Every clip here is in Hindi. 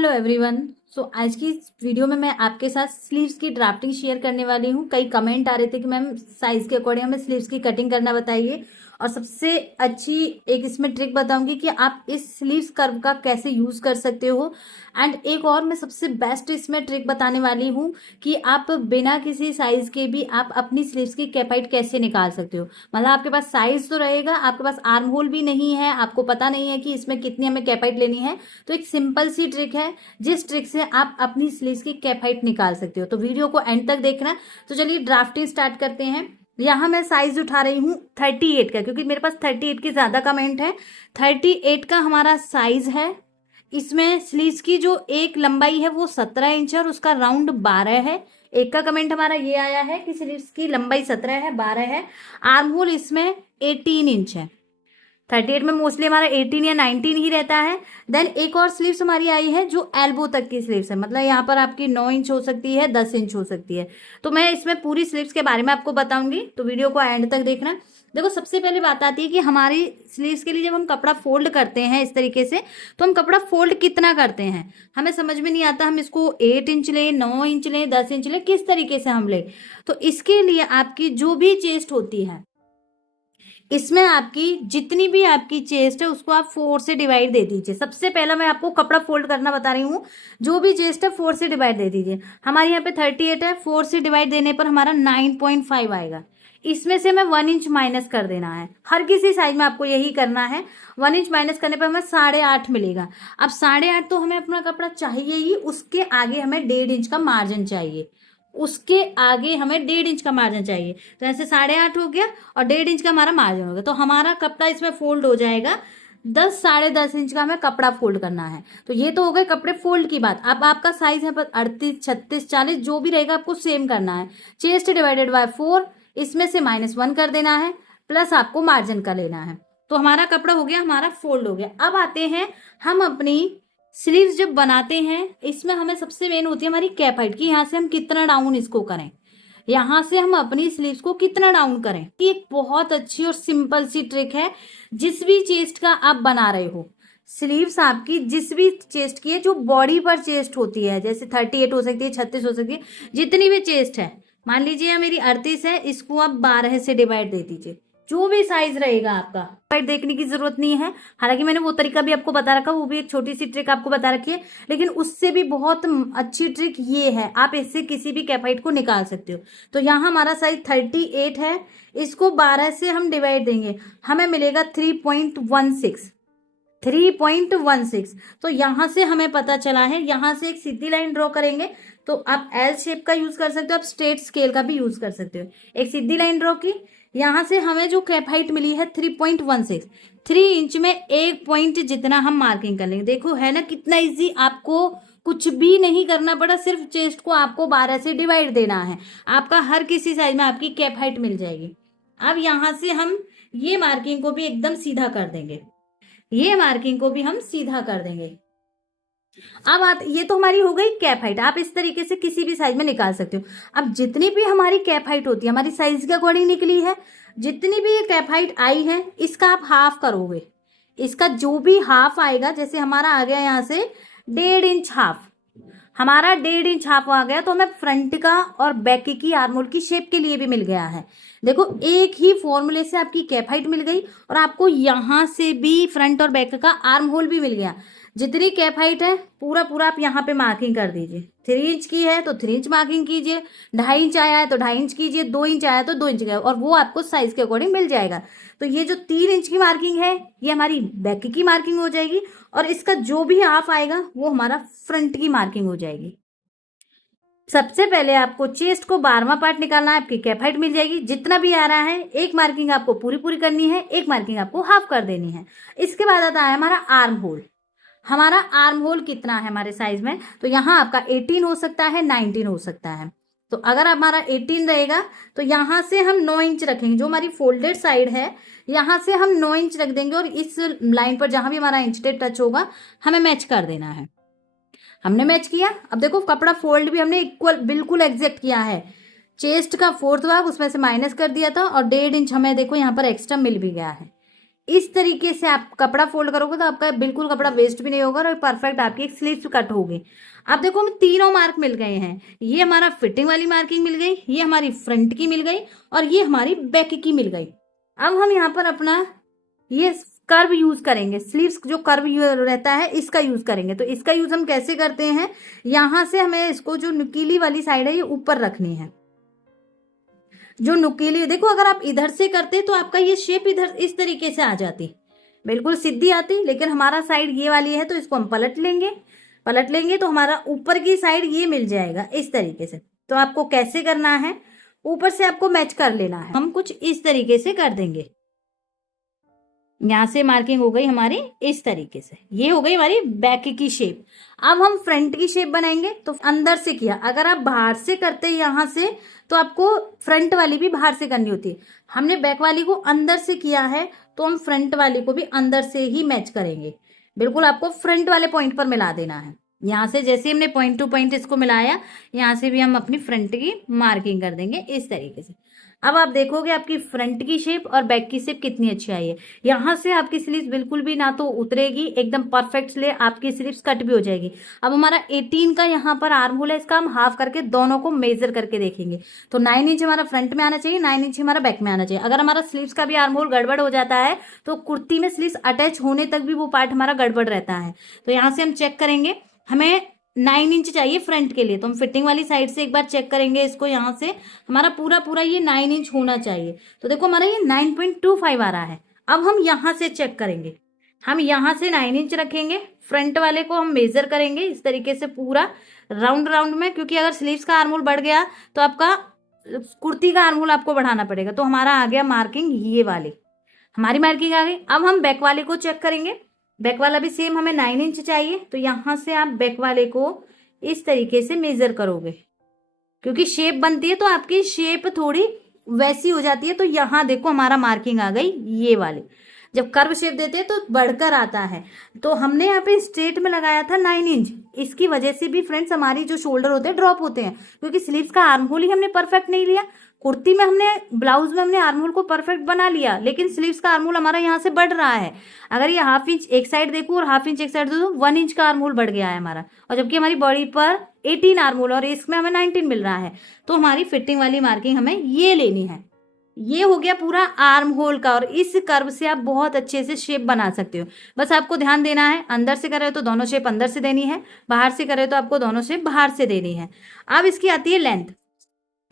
Hello everyone. आज की इस वीडियो में मैं आपके साथ स्लीव्स की ड्राफ्टिंग शेयर करने वाली हूँ। कई कमेंट आ रहे थे कि मैम साइज के अकॉर्डिंग हमें स्लीव्स की कटिंग करना बताइए, और सबसे अच्छी एक इसमें ट्रिक बताऊंगी कि आप इस स्लीव्स कर्व का कैसे यूज़ कर सकते हो। एंड एक और मैं सबसे बेस्ट इसमें ट्रिक बताने वाली हूँ कि आप बिना किसी साइज के भी आप अपनी स्लीव्स की कैप हाइट कैसे निकाल सकते हो। मतलब आपके पास साइज तो रहेगा, आपके पास आर्म होल भी नहीं है, आपको पता नहीं है कि इसमें कितनी हमें कैप हाइट लेनी है, तो एक सिंपल सी ट्रिक है जिस ट्रिक से आप अपनी स्लीव्स की कैप हाइट निकाल सकते हो। तो वीडियो को एंड तक देखना। तो चलिए ड्राफ्टिंग स्टार्ट करते हैं। यहाँ मैं साइज उठा रही हूँ 38 का, क्योंकि मेरे पास 38 के ज़्यादा कमेंट है। 38 का हमारा साइज है। इसमें स्लीव्स की जो एक लंबाई है वो 17 इंच है और उसका राउंड 12 है। एक का कमेंट हमारा ये आया है कि स्लीव्स की लंबाई 17 है, 12 है। आर्म होल इसमें 18 इंच है। 38 में मोस्टली हमारा 18 या 19 ही रहता है। देन एक और स्लीव्स हमारी आई है जो एल्बो तक की स्लीव्स है, मतलब यहाँ पर आपकी 9 इंच हो सकती है, 10 इंच हो सकती है। तो मैं इसमें पूरी स्लीव्स के बारे में आपको बताऊंगी, तो वीडियो को एंड तक देखना। देखो, सबसे पहले बात आती है कि हमारी स्लीव्स के लिए जब हम कपड़ा फोल्ड करते हैं इस तरीके से, तो हम कपड़ा फोल्ड कितना करते हैं हमें समझ में नहीं आता। हम इसको 8 इंच लें, 9 इंच लें, 10 इंच लें, किस तरीके से हम लें। तो इसके लिए आपकी जो भी चेस्ट होती है, इसमें आपकी जितनी भी आपकी चेस्ट है उसको आप 4 से डिवाइड दे दीजिए। सबसे पहला मैं आपको कपड़ा फोल्ड करना बता रही हूँ। जो भी चेस्ट है 4 से डिवाइड दे दीजिए। हमारे यहाँ पे 38 है, 4 से डिवाइड देने पर हमारा 9.5 आएगा। इसमें से हमें 1 इंच माइनस कर देना है। हर किसी साइज में आपको यही करना है। 1 इंच माइनस करने पर हमें 8.5 मिलेगा। अब 8.5 तो हमें अपना कपड़ा चाहिए ही, उसके आगे हमें 1.5 इंच का मार्जिन चाहिए। उसके आगे हमें 1.5 इंच का मार्जिन चाहिए। तो ऐसे 8.5 हो गया और 1.5 इंच का हमारा मार्जिन हो गया। तो हमारा कपड़ा इसमें फोल्ड हो जाएगा 10 साढ़े 10 इंच का हमें कपड़ा फोल्ड करना है। तो ये तो हो गए कपड़े फोल्ड की बात। अब आपका साइज है 38, 36, 40 जो भी रहेगा आपको सेम करना है। चेस्ट डिवाइडेड बाय 4, इसमें से -1 कर देना है, प्लस आपको मार्जिन का लेना है। तो हमारा कपड़ा हो गया, हमारा फोल्ड हो गया। अब आते हैं हम अपनी स्लीव्स जब बनाते हैं, इसमें हमें सबसे मेन होती है हमारी कैप हाइट की यहाँ से हम कितना डाउन इसको करें, यहाँ से हम अपनी स्लीव्स को कितना डाउन करें। ये एक बहुत अच्छी और सिंपल सी ट्रिक है। जिस भी चेस्ट का आप बना रहे हो, स्लीव्स आपकी जिस भी चेस्ट की है, जो बॉडी पर चेस्ट होती है, जैसे 38 हो सकती है, 36 हो सकती है, जितनी भी चेस्ट है, मान लीजिए मेरी 38 है, इसको आप 12 से डिवाइड दे दीजिए। जो भी साइज रहेगा आपका, फाइट देखने की जरूरत नहीं है। हालांकि मैंने वो तरीका भी आपको बता रखा, वो भी एक छोटी सी ट्रिक आपको बता रखी है, लेकिन उससे भी बहुत अच्छी ट्रिक ये है, आप इससे किसी भी कैप हाइट को निकाल सकते हो। तो यहाँ हमारा साइज 38 है, इसको 12 से हम डिवाइड देंगे, हमें मिलेगा 3.16। 3.16। तो यहाँ से हमें पता चला है, यहाँ से एक सीधी लाइन ड्रॉ करेंगे। तो आप एल शेप का यूज कर सकते हो, आप स्ट्रेट स्केल का भी यूज कर सकते हो। एक सीधी लाइन ड्रॉ की, यहाँ से हमें जो कैप हाइट मिली है 3.16। 3 इंच में 1 पॉइंट जितना हम मार्किंग कर लेंगे। देखो है ना कितना इजी, आपको कुछ भी नहीं करना पड़ा, सिर्फ चेस्ट को आपको 12 से डिवाइड देना है, आपका हर किसी साइज में आपकी कैप हाइट मिल जाएगी। अब यहाँ से हम ये मार्किंग को भी एकदम सीधा कर देंगे, ये मार्किंग को भी हम सीधा कर देंगे। अब ये तो हमारी हो गई कैप हाइट। आप इस तरीके से किसी भी साइज में निकाल सकते हो। अब जितनी भी हमारी कैप हाइट होती है, हमारी साइज के अकॉर्डिंग निकली है, जितनी भी ये कैप हाइट आई है, इसका आप हाफ करोगे। इसका जो भी हाफ आएगा, जैसे हमारा आ गया यहाँ से 1.5 इंच हाफ, हमारा 1.5 इंच हाफ आ गया, तो हमें फ्रंट का और बैक की आर्म होल की शेप के लिए भी मिल गया है। देखो एक ही फॉर्मूले से आपकी कैप हाइट मिल गई और आपको यहाँ से भी फ्रंट और बैक का आर्म होल भी मिल गया। जितनी कैप हाइट है पूरा पूरा आप यहाँ पे मार्किंग कर दीजिए। 3 इंच की है तो 3 इंच मार्किंग कीजिए, 2.5 इंच आया है तो 2.5 इंच कीजिए, 2 इंच आया तो 2 इंच का, और वो आपको साइज के अकॉर्डिंग मिल जाएगा। तो ये जो 3 इंच की मार्किंग है ये हमारी बैक की मार्किंग हो जाएगी, और इसका जो भी हाफ आएगा वो हमारा फ्रंट की मार्किंग हो जाएगी। सबसे पहले आपको चेस्ट को 12वां पार्ट निकालना है, आपकी कैप हाइट मिल जाएगी। जितना भी आ रहा है, एक मार्किंग आपको पूरी पूरी करनी है, एक मार्किंग आपको हाफ कर देनी है। इसके बाद आता है हमारा आर्म होल। हमारा आर्म होल कितना है हमारे साइज में, तो यहाँ आपका 18 हो सकता है, 19 हो सकता है। तो अगर हमारा 18 रहेगा तो यहाँ से हम 9 इंच रखेंगे, जो हमारी फोल्डेड साइड है यहाँ से हम 9 इंच रख देंगे, और इस लाइन पर जहां भी हमारा इंच टेप टच होगा हमें मैच कर देना है। हमने मैच किया। अब देखो कपड़ा फोल्ड भी हमने इक्वल बिल्कुल एग्जैक्ट किया है। चेस्ट का 4th भाग उसमें से माइनस कर दिया था, और 1.5 इंच हमें देखो यहाँ पर एक्स्ट्रा मिल भी गया है। इस तरीके से आप कपड़ा फोल्ड करोगे तो आपका बिल्कुल कपड़ा वेस्ट भी नहीं होगा और परफेक्ट आपकी एक स्लीव्स कट होगी। आप देखो हमें तीनों मार्क मिल गए हैं, ये हमारा फिटिंग वाली मार्किंग मिल गई, ये हमारी फ्रंट की मिल गई और ये हमारी बैक की मिल गई। अब हम यहाँ पर अपना ये कर्व यूज करेंगे, स्लीव्स जो कर्व रहता है इसका यूज करेंगे। तो इसका यूज हम कैसे करते हैं, यहां से हमें इसको जो नुकीली वाली साइड है ये ऊपर रखनी है। जो नुकीली देखो, अगर आप इधर से करते तो आपका ये शेप इधर इस तरीके से आ जाती, बिल्कुल सीधी आती, लेकिन हमारा साइड ये वाली है तो इसको हम पलट लेंगे तो हमारा ऊपर की साइड ये मिल जाएगा इस तरीके से। तो आपको कैसे करना है, ऊपर से आपको मैच कर लेना है। हम कुछ इस तरीके से कर देंगे, यहां से मार्किंग हो गई हमारी इस तरीके से, ये हो गई हमारी बैक की शेप। अब हम फ्रंट की शेप बनाएंगे। तो अंदर से किया, अगर आप बाहर से करते यहां से तो आपको फ्रंट वाली भी बाहर से करनी होती है। हमने बैक वाली को अंदर से किया है तो हम फ्रंट वाली को भी अंदर से ही मैच करेंगे। बिल्कुल आपको फ्रंट वाले पॉइंट पर मिला देना है। यहाँ से जैसे हमने पॉइंट टू पॉइंट इसको मिलाया, यहाँ से भी हम अपनी फ्रंट की मार्किंग कर देंगे इस तरीके से। अब आप देखोगे आपकी फ्रंट की शेप और बैक की शेप कितनी अच्छी आई है। यहाँ से आपकी स्लीव्स बिल्कुल भी ना तो उतरेगी, एकदम परफेक्ट ले आपकी स्लीव्स कट भी हो जाएगी। अब हमारा 18 का यहाँ पर आर्म होल है, इसका हम हाफ करके दोनों को मेजर करके देखेंगे। तो 9 इंच हमारा फ्रंट में आना चाहिए, 9 इंच हमारा बैक में आना चाहिए। अगर हमारा स्लीव्स का भी आर्म होल गड़बड़ हो जाता है तो कुर्ती में स्लीव्स अटैच होने तक भी वो पार्ट हमारा गड़बड़ रहता है। तो यहाँ से हम चेक करेंगे, हमें 9 इंच चाहिए फ्रंट के लिए, तो हम फिटिंग वाली साइड से एक बार चेक करेंगे इसको। यहाँ से हमारा पूरा ये 9 इंच होना चाहिए। तो देखो हमारा ये 9.25 आ रहा है। अब हम यहाँ से चेक करेंगे, हम यहाँ से 9 इंच रखेंगे, फ्रंट वाले को हम मेजर करेंगे इस तरीके से पूरा राउंड में, क्योंकि अगर स्लीव्स का आर्म होल बढ़ गया तो आपका कुर्ती का आर्म होल आपको बढ़ाना पड़ेगा। तो हमारा आ गया मार्किंग, ये वाली हमारी मार्किंग आ गई। अब हम बैक वाले को चेक करेंगे, बैक वाला भी सेम हमें 9 इंच चाहिए। तो यहाँ से आप बैक वाले को इस तरीके से मेजर करोगे, क्योंकि शेप बनती है तो आपकी शेप थोड़ी वैसी हो जाती है। तो यहाँ देखो हमारा मार्किंग आ गई ये वाली। जब कर्व शेप देते हैं तो बढ़कर आता है, तो हमने यहाँ पे स्ट्रेट में लगाया था 9 इंच, इसकी वजह से भी फ्रेंड्स हमारी जो शोल्डर होते हैं ड्रॉप होते हैं, क्योंकि स्लीव्स का आर्म होल ही हमने परफेक्ट नहीं लिया। कुर्ती में हमने, ब्लाउज में हमने आर्म होल को परफेक्ट बना लिया, लेकिन स्लीव्स का आर्म होल हमारा यहाँ से बढ़ रहा है। अगर ये हाफ इंच एक साइड देखूं और हाफ इंच एक साइड देखूं, 1 इंच का आर्म होल बढ़ गया है हमारा, और जबकि हमारी बॉडी पर 18 आर्म होल और इसमें हमें 19 मिल रहा है। तो हमारी फिटिंग वाली मार्किंग हमें ये लेनी है। ये हो गया पूरा आर्म होल का, और इस कर्व से आप बहुत अच्छे से शेप बना सकते हो। बस आपको ध्यान देना है, अंदर से कर रहे हो तो दोनों शेप अंदर से देनी है, बाहर से कर रहे हो तो आपको दोनों शेप बाहर से देनी है। अब इसकी आती है लेंथ।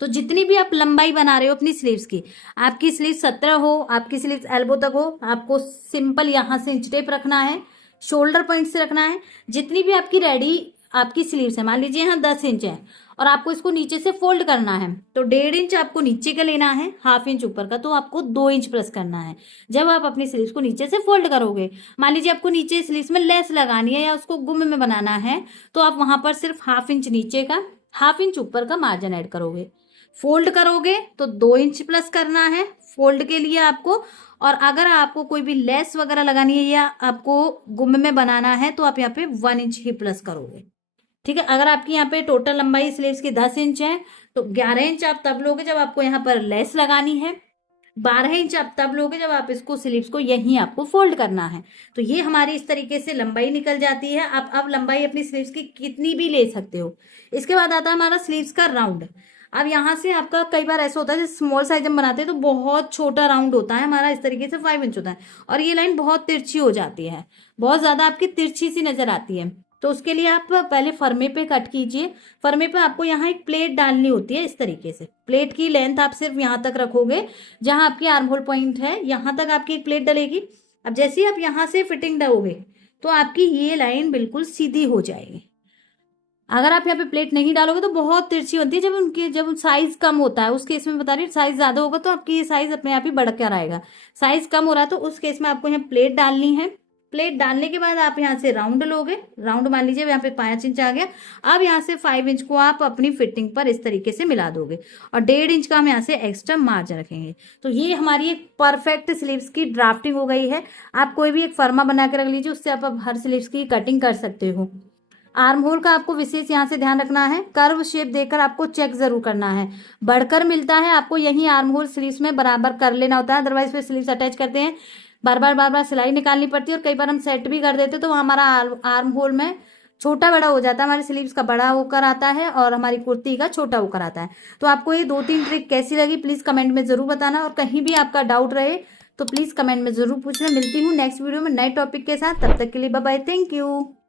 तो जितनी भी आप लंबाई बना रहे हो अपनी स्लीव्स की, आपकी स्लीव 17 हो, आपकी स्लीव एल्बो तक हो, आपको सिंपल यहाँ से इंच टेप रखना है, शोल्डर पॉइंट से रखना है। जितनी भी आपकी रेडी आपकी स्लीव्स है, मान लीजिए यहाँ 10 इंच है और आपको इसको नीचे से फोल्ड करना है, तो 1.5 इंच आपको नीचे का लेना है, हाफ इंच ऊपर का, तो आपको 2 इंच प्लस करना है। जब आप अपनी स्लीव्स को नीचे से फोल्ड करोगे, मान लीजिए आपको नीचे स्लीव्स में लेस लगानी है या उसको गुम में बनाना है, तो आप वहां पर सिर्फ हाफ इंच नीचे का, हाफ इंच ऊपर का मार्जिन ऐड करोगे। फोल्ड करोगे तो 2 इंच प्लस करना है फोल्ड के लिए आपको। और अगर आपको कोई भी लेस वगैरह लगानी है या आपको गुम में बनाना है तो आप यहाँ पे 1 इंच ही प्लस करोगे। ठीक है, अगर आपकी यहाँ पे टोटल लंबाई स्लीव्स की 10 इंच है तो 11 इंच आप तब लोगे जब आपको यहाँ पर लेस लगानी है, 12 इंच आप तब लोगे जब आप इसको स्लीव्स को यहीं आपको फोल्ड करना है। तो ये हमारी इस तरीके से लंबाई निकल जाती है। आप अब लंबाई अपनी स्लीव्स की कितनी भी ले सकते हो। इसके बाद आता है हमारा स्लीव्स का राउंड। अब यहाँ से आपका कई बार ऐसा होता है जैसे स्मॉल साइज हम बनाते हैं तो बहुत छोटा राउंड होता है हमारा, इस तरीके से 5 इंच होता है और ये लाइन बहुत तिरछी हो जाती है, बहुत ज्यादा आपकी तिरछी सी नजर आती है। तो उसके लिए आप पहले फरमे पे कट कीजिए। फरमे पे आपको यहाँ एक प्लेट डालनी होती है, इस तरीके से प्लेट की लेंथ आप सिर्फ यहाँ तक रखोगे, जहां आपकी आर्म होल पॉइंट है यहाँ तक आपकी एक प्लेट डलेगी। अब जैसे ही आप यहाँ से फिटिंग दोगे तो आपकी ये लाइन बिल्कुल सीधी हो जाएगी। अगर आप यहाँ पे प्लेट नहीं डालोगे तो बहुत तिरछी बनती है। जब साइज कम होता है, उस केस में बता रही हूँ, साइज ज्यादा होगा तो आपकी ये साइज अपने आप ही बढ़ कर आएगा। साइज कम हो रहा है तो उस केस में आपको यहाँ प्लेट डालनी है। प्लेट डालने के बाद आप यहाँ से राउंड लोगे, राउंड मान लीजिए यहाँ पे 5 इंच आ गया। अब यहाँ से 5 इंच को आप अपनी फिटिंग पर इस तरीके से मिला दोगे और 1.5 इंच का हम यहाँ से एक्स्ट्रा मार्जिन रखेंगे। तो ये हमारी एक परफेक्ट स्लीव्स की ड्राफ्टिंग हो गई है। आप कोई भी एक फर्मा बना के रख लीजिए, उससे आप हर स्लीव्स की कटिंग कर सकते हो। आर्म होल का आपको विशेष यहाँ से ध्यान रखना है, कर्व शेप देकर आपको चेक जरूर करना है। बढ़कर मिलता है आपको यही आर्म होल स्लीव्स में बराबर कर लेना होता है, अदरवाइज फिर स्लीव्स अटैच करते हैं बार बार सिलाई निकालनी पड़ती है, और कई बार हम सेट भी कर देते तो वो हमारा आर्म होल में छोटा बड़ा हो जाता है, हमारी स्लीव्स का बड़ा होकर आता है और हमारी कुर्ती का छोटा होकर आता है। तो आपको ये 2-3 ट्रिक कैसी लगी प्लीज कमेंट में जरूर बताना, और कहीं भी आपका डाउट रहे तो प्लीज कमेंट में जरूर पूछना। मिलती हूँ नेक्स्ट वीडियो में नए टॉपिक के साथ, तब तक के लिए बाय बाय, थैंक यू।